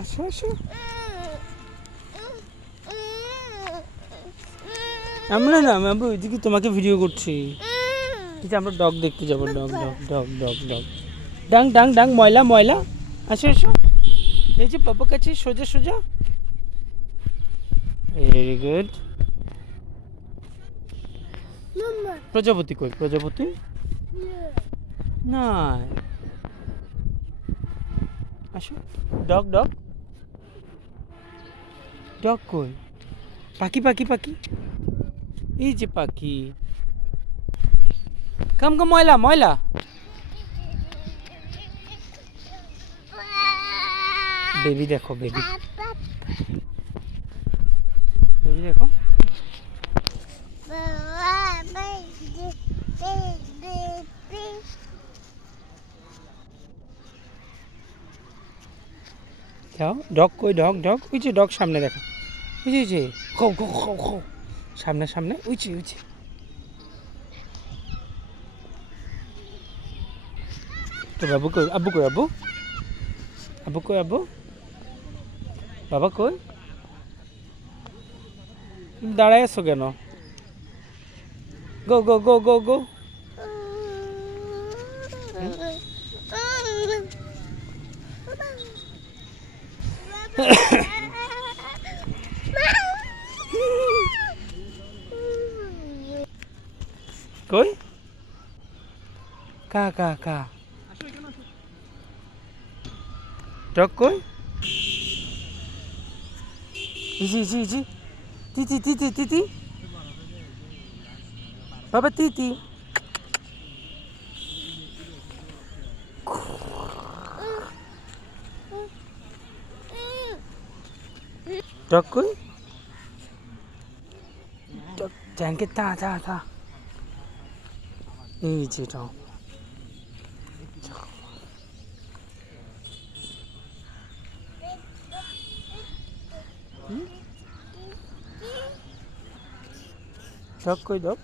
আসো আসো। আমরা না আমি ওইদিকে তোমাকে ভিডিও করছি। এই যে আমরা ডগ দেখতে যাবো, dog dog dog dog dog. ডাং ডাং ডাং, ময়লা ময়লা। আসো আসো, এই যে বাবা কাছে সোজা সোজা। Very good. প্রজাপতি কই? প্রজাপতি না। আসো। ডগ ডগ ডগ কই? পাখি পাখি পাখি, এই যে পাখি। কাম কাম, ময়লা ময়লা। বেবি দেখো, বেবি বেবি দেখো। যাও, ডগ কই? ডগ ডগ ওই যে, ডগ সামনে দেখো। ওই যে ওই যে, খো খো খো খো, সামনে সামনে, ওই যে ওই যে। তো বাবু কই? আব্বু কই? আব্বু আব্বু কই? আব্বু বাবা কই? তুমি দাঁড়ায় আছো কেন? গো গো গো গো গো। কই? কা কা কা। ডগ কই? Easy easy easy. তিতি তিতি তিতি, বাবা তিতি। ডগ কই? ডগ ট্যাঙ্কে তা তা তা, এই যে ডগ। ডগ কই? ডগ